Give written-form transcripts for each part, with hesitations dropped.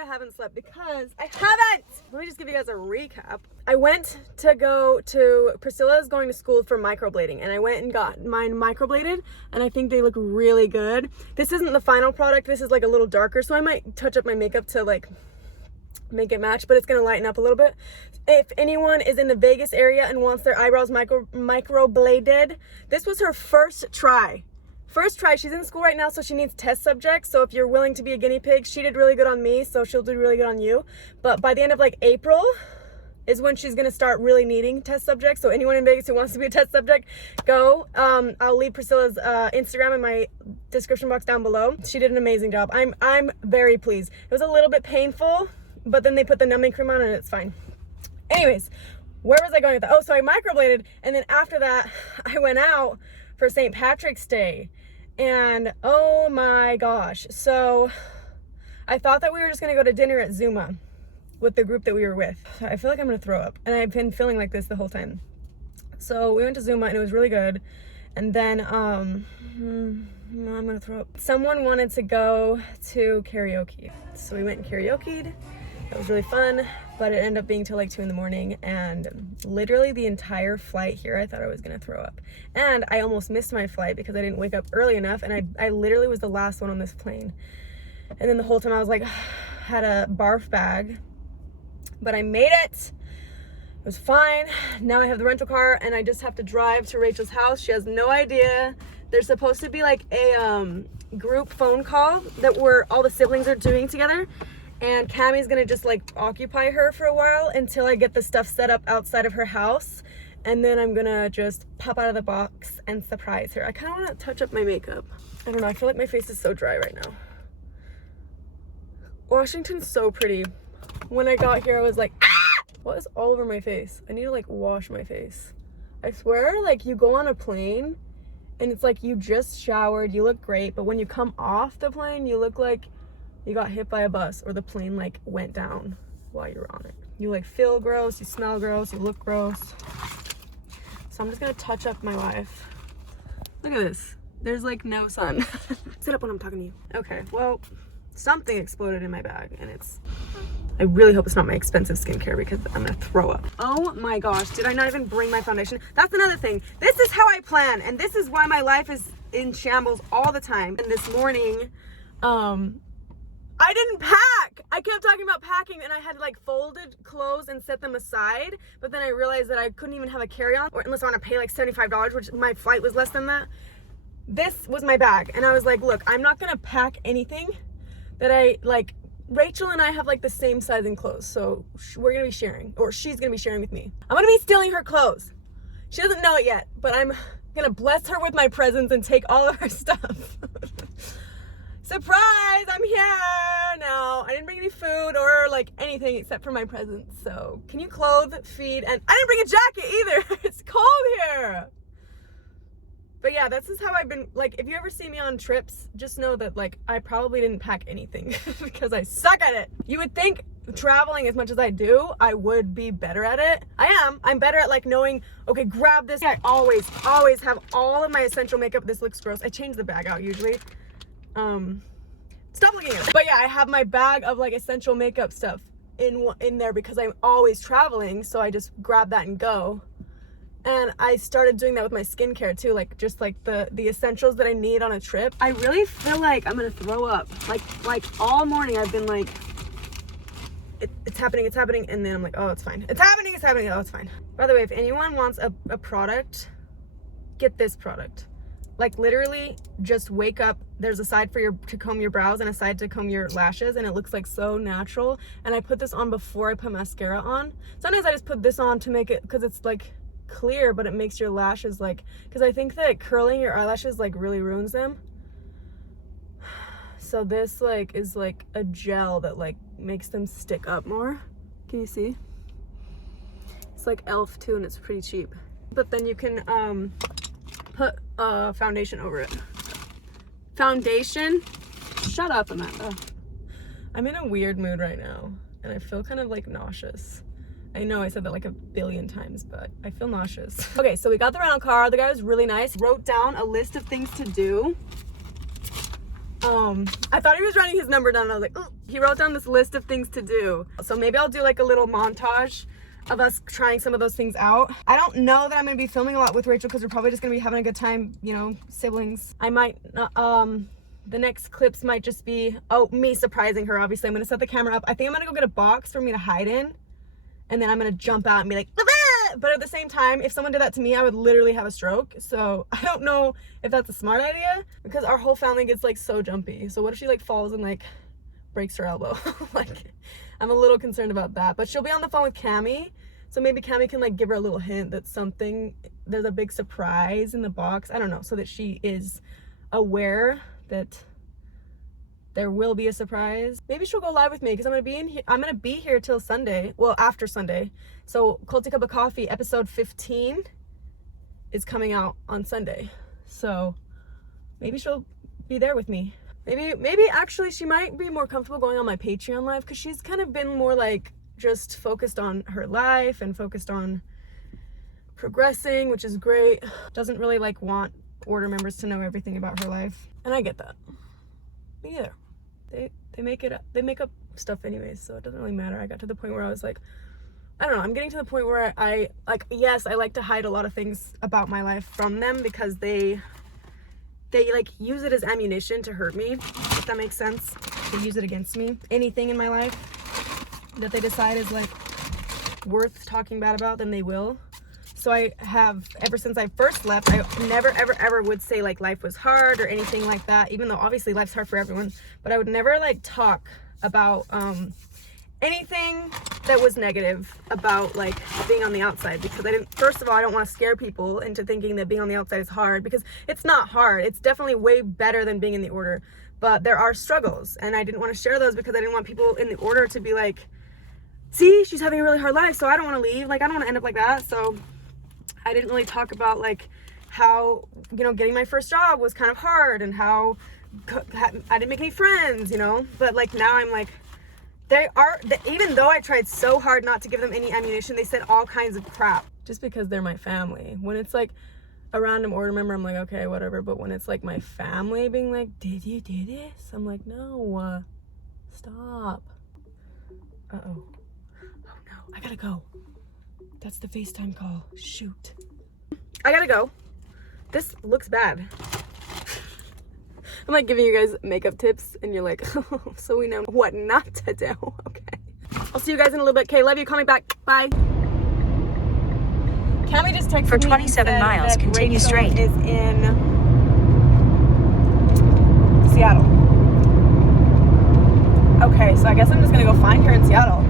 I haven't slept because I haven't. Let me just give you guys a recap. I went to go to, Priscilla's going to school for microblading, and I went and got mine microbladed, and I think they look really good. This isn't the final product. This is like a little darker, so I might touch up my makeup to like make it match, but it's gonna lighten up a little bit. If anyone is in the Vegas area and wants their eyebrows microbladed, this was her first try. She's in school right now, so she needs test subjects. So if you're willing to be a guinea pig, she did really good on me, so she'll do really good on you. But by the end of like April is when she's gonna start really needing test subjects. So anyone in Vegas who wants to be a test subject, go. I'll leave Priscilla's Instagram in my description box down below. She did an amazing job. I'm very pleased. It was a little bit painful, but then they put the numbing cream on and it's fine. Anyways, where was I going with that? Oh, so I microbladed, and then after that, I went out for St. Patrick's Day. And oh my gosh. So I thought that we were just gonna go to dinner at Zuma with the group that we were with. I feel like I'm gonna throw up, and I've been feeling like this the whole time. So we went to Zuma and it was really good. And then, I'm gonna throw up. Someone wanted to go to karaoke. So we went and karaoke'd. It was really fun, but it ended up being till like 2 in the morning, and literally the entire flight here, I thought I was gonna throw up. And I almost missed my flight because I didn't wake up early enough, and I literally was the last one on this plane. And then the whole time I was like, had a barf bag, but I made it. It was fine. Now I have the rental car, and I just have to drive to Rachel's house. She has no idea. There's supposed to be like a group phone call that where all the siblings are doing together. And Cammie's gonna just like occupy her for a while until I get the stuff set up outside of her house. And then I'm gonna just pop out of the box and surprise her. I kinda wanna touch up my makeup. I don't know, I feel like my face is so dry right now. Washington's so pretty. When I got here, I was like, ah! What is all over my face? I need to like wash my face. I swear, like you go on a plane and it's like you just showered, you look great, but when you come off the plane, you look like you got hit by a bus or the plane like went down while you were on it. You like feel gross, you smell gross, you look gross. So I'm just gonna touch up my life. Look at this. There's like no sun. Sit up when I'm talking to you. Okay, well, something exploded in my bag, and I really hope it's not my expensive skincare because I'm gonna throw up. Oh my gosh, did I not even bring my foundation? That's another thing. This is how I plan, and this is why my life is in shambles all the time. And this morning, I didn't pack. I kept talking about packing, and I had like folded clothes and set them aside, but then I realized that I couldn't even have a carry-on, or unless I want to pay like $75, which my flight was less than that. This was my bag, and I was like, look, I'm not gonna pack anything that I like. Rachel and I have like the same size in clothes, so we're gonna be sharing, or she's gonna be sharing with me. I'm gonna be stealing her clothes. She doesn't know it yet, but I'm gonna bless her with my presents and take all of her stuff. Surprise, I'm here now. I didn't bring any food or like anything except for my presents. So can you clothe, feed, and I didn't bring a jacket either. It's cold here. But yeah, this is how I've been, like, if you ever see me on trips, just know that like I probably didn't pack anything because I suck at it. You would think traveling as much as I do, I would be better at it. I am. I'm better at like knowing, okay, grab this. I always have all of my essential makeup. This looks gross. I change the bag out usually. Stop looking at it. But yeah, I have my bag of like essential makeup stuff in there because I'm always traveling, so I just grab that and go. And I started doing that with my skincare too, like just like the essentials that I need on a trip. I really feel like I'm gonna throw up. Like all morning I've been like, it's happening, and then I'm like, oh, it's fine. It's happening, oh, it's fine. By the way, if anyone wants a product, get this product. Like literally just wake up, there's a side to comb your brows and a side to comb your lashes, and it looks like so natural. And I put this on before I put mascara on. Sometimes I just put this on to make it, because it's like clear, but it makes your lashes like, because I think that curling your eyelashes like really ruins them. So this like is like a gel that like makes them stick up more. Can you see? It's like e.l.f. too, and it's pretty cheap. But then you can put foundation over it. Foundation? Shut up, Amanda. I'm in a weird mood right now, and I feel kind of like nauseous. I know I said that like a billion times, but I feel nauseous. Okay, so we got the rental car. The guy was really nice. Wrote down a list of things to do. I thought he was writing his number down and I was like, oh, he wrote down this list of things to do. So maybe I'll do like a little montage of us trying some of those things out. I don't know that I'm gonna be filming a lot with Rachel because we're probably just gonna be having a good time, you know, siblings. I might, the next clips might just be, me surprising her, obviously. I'm gonna set the camera up. I think I'm gonna go get a box for me to hide in, and then I'm gonna jump out and be like, bah! But at the same time, if someone did that to me, I would literally have a stroke. So I don't know if that's a smart idea because our whole family gets like so jumpy. So what if she like falls and like breaks her elbow? Like, I'm a little concerned about that. But she'll be on the phone with Cammie, so maybe Cammie can like give her a little hint that there's a big surprise in the box. I don't know, so that she is aware that there will be a surprise. Maybe she'll go live with me because I'm gonna be here till Sunday. Well, after Sunday. So Culty Cup of Coffee episode 15 is coming out on Sunday. So maybe she'll be there with me. Maybe actually she might be more comfortable going on my Patreon live because she's kind of been more like just focused on her life and focused on progressing, which is great. Doesn't really like want order members to know everything about her life. And I get that. Me either. They make up stuff anyways, so it doesn't really matter. I got to the point where I was like, I don't know, I'm getting to the point where I like, yes, I like to hide a lot of things about my life from them because they like use it as ammunition to hurt me, if that makes sense. They use it against me. Anything in my life that they decide is like worth talking bad about, then they will. So I have, ever since I first left, I never ever would say like life was hard or anything like that, even though obviously life's hard for everyone, but I would never like talk about anything that was negative about like being on the outside, because first of all, I don't want to scare people into thinking that being on the outside is hard, because it's not hard. It's definitely way better than being in the order, but there are struggles, and I didn't want to share those because I didn't want people in the order to be like, see, she's having a really hard life, so I don't want to leave. Like, I don't want to end up like that. So I didn't really talk about like how, you know, getting my first job was kind of hard and how I didn't make any friends, you know. But like now I'm like, even though I tried so hard not to give them any ammunition, they said all kinds of crap just because they're my family. When it's like a random order member, I'm like, okay, whatever. But when it's like my family being like, did you do this? I'm like, no, stop. Uh-oh. Oh no, I gotta go. That's the FaceTime call. Shoot. I gotta go. This looks bad. I'm like giving you guys makeup tips and you're like, oh, so we know what not to do. Okay. I'll see you guys in a little bit. Okay, love you. Call me back. Bye. Cammie just texted me. For 27 miles, continue Rachel straight. Is in Seattle. Okay, so I guess I'm just gonna go find her in Seattle.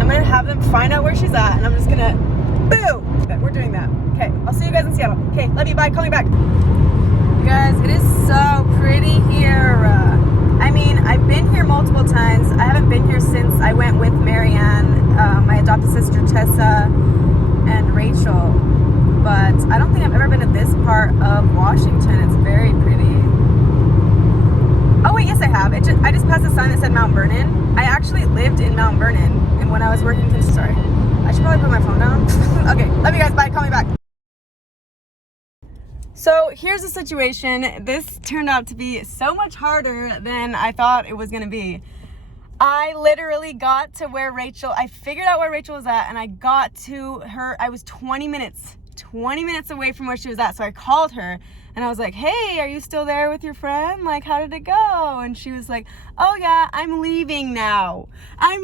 I'm gonna have them find out where she's at, and I'm just gonna, boo! We're doing that. Okay, I'll see you guys in Seattle. Okay, love you, bye, call me back. You guys, it is so pretty here. I mean, I've been here multiple times. I haven't been here since I went with Marianne, my adopted sister Tessa, and Rachel. But I don't think I've ever been to this part of Washington. It's very pretty. Oh wait, yes I have. I just passed a sign that said Mount Vernon. I actually lived in Mount Vernon, and when I was working, sorry, I should probably put my phone down. Okay, love you guys, bye, call me back. So here's the situation. This turned out to be so much harder than I thought it was gonna be. I literally got to where I figured out where Rachel was at, and I got to her. I was 20 minutes away from where she was at. So I called her and I was like, hey, are you still there with your friend? Like, how did it go? And she was like, oh yeah, I'm leaving now. And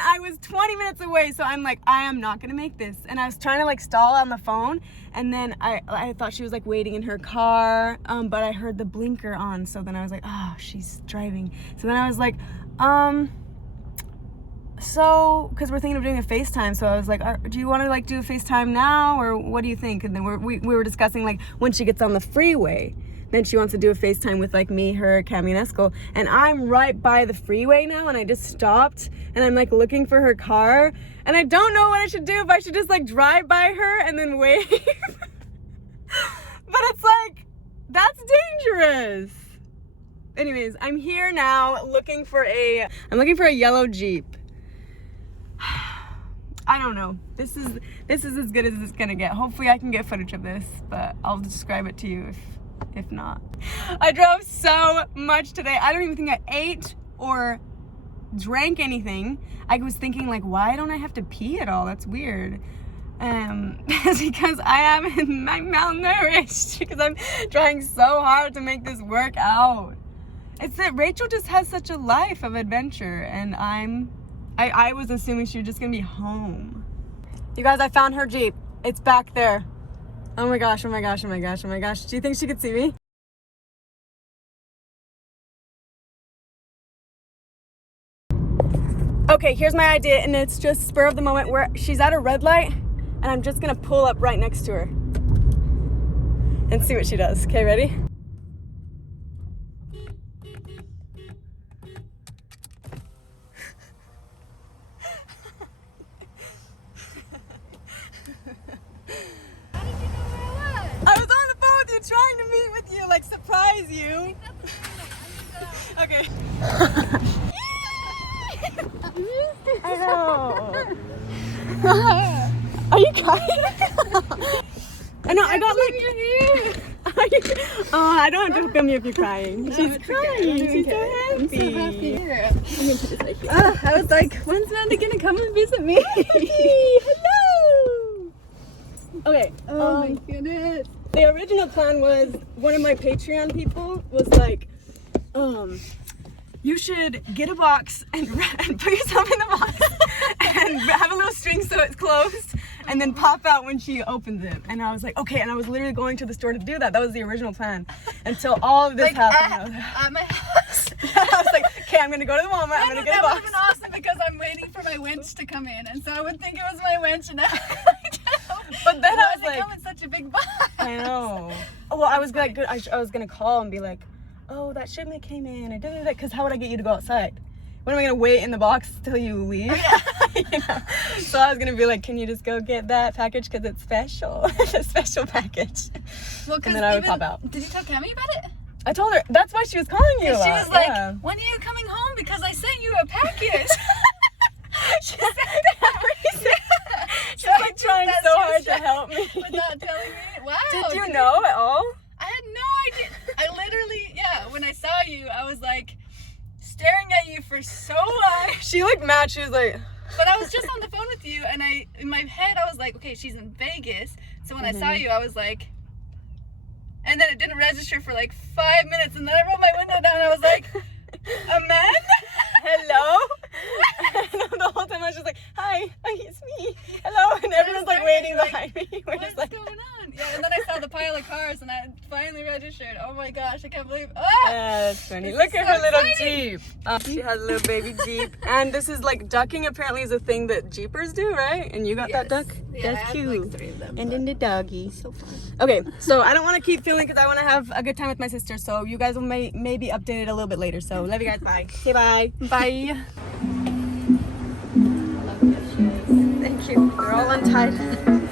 I was 20 minutes away. So I'm like, I am not gonna make this. And I was trying to like stall on the phone. And then I thought she was like waiting in her car, but I heard the blinker on. So then I was like, oh, she's driving. So then I was like, so, because we're thinking of doing a FaceTime, so I was like, do you want to like do a FaceTime now, or what do you think? And then we were discussing like when she gets on the freeway, then she wants to do a FaceTime with like me, her, Cammie, and Eskel. And I'm right by the freeway now, and I just stopped, and I'm like looking for her car, and I don't know what I should do, if I should just like drive by her and then wave. But it's like, that's dangerous. Anyways, I'm here now looking for a yellow Jeep. I don't know. This is as good as it's gonna get. Hopefully I can get footage of this, but I'll describe it to you if if not. I drove so much today. I don't even think I ate or drank anything. I was thinking like, why don't I have to pee at all? That's weird. It's because I am malnourished because I'm trying so hard to make this work out. It's that Rachel just has such a life of adventure, and I was assuming she was just gonna be home. You guys, I found her Jeep. It's back there. Oh my gosh, oh my gosh, oh my gosh, oh my gosh. Do you think she could see me? Okay, here's my idea, and it's just spur of the moment where she's at a red light, and I'm just gonna pull up right next to her and see what she does. Okay, ready? I was on the phone with you, trying to meet with you, like surprise you. Okay. I know. Are you crying? I know. I got like your hair. Oh, I don't have to film you if you're crying. No, she's crying. She's so happy. I'm so happy. I'm gonna put this right here. I was like, when's Nanda gonna come and visit me? Hello. Okay. Oh my goodness. The original plan was, one of my Patreon people was like, you should get a box and put yourself in the box and have a little string so it's closed and then pop out when she opens it. And I was like, okay. And I was literally going to the store to do that. That was the original plan until all of this like happened. At my house. I was like, okay, I'm gonna go to the Walmart. I'm gonna get a box. That would have been awesome because I'm waiting for my winch to come in, and so I would think it was my winch, and but then I was like, come in such a big box. I know. Well, I was like, I was gonna call and be like, oh, that shipment came in, and because how would I get you to go outside? When am I gonna wait in the box till you leave? Yeah. You know? So I was gonna be like, can you just go get that package because it's special, it's a special package. Well, and then I would pop out. Did you tell Cami about it? I told her. That's why she was calling you. She was like, yeah. when are you coming home? Because I sent you a package. She said everything. She's like trying so hard to help me without telling me. Wow. Did you know at all? I had no idea. I literally, when I saw you, I was like staring at you for so long. She looked mad. She was like. But I was just on the phone with you, and in my head, I was like, okay, she's in Vegas. So when I saw you, I was like, and then it didn't register for like 5 minutes, and then I rolled my window down, and I was like, a man? Hello? The whole time I was just like, hi, it's me. Hello, and everyone's like waiting behind me. We're What's just like, going on? Yeah, and then I saw the pile of cars, and I finally registered. Oh my gosh, I can't believe. That's funny. This Look is at so her little exciting. Jeep. She has a little baby Jeep. And this is like ducking apparently is a thing that Jeepers do, right? And you got that duck? Yeah, That's I cute. have like 3 of them. And then the doggy. So fun. Okay, so I don't want to keep filming because I want to have a good time with my sister. So you guys will maybe update it a little bit later. So love you guys. Bye. Okay, bye. Bye. Thank you. They're all untied.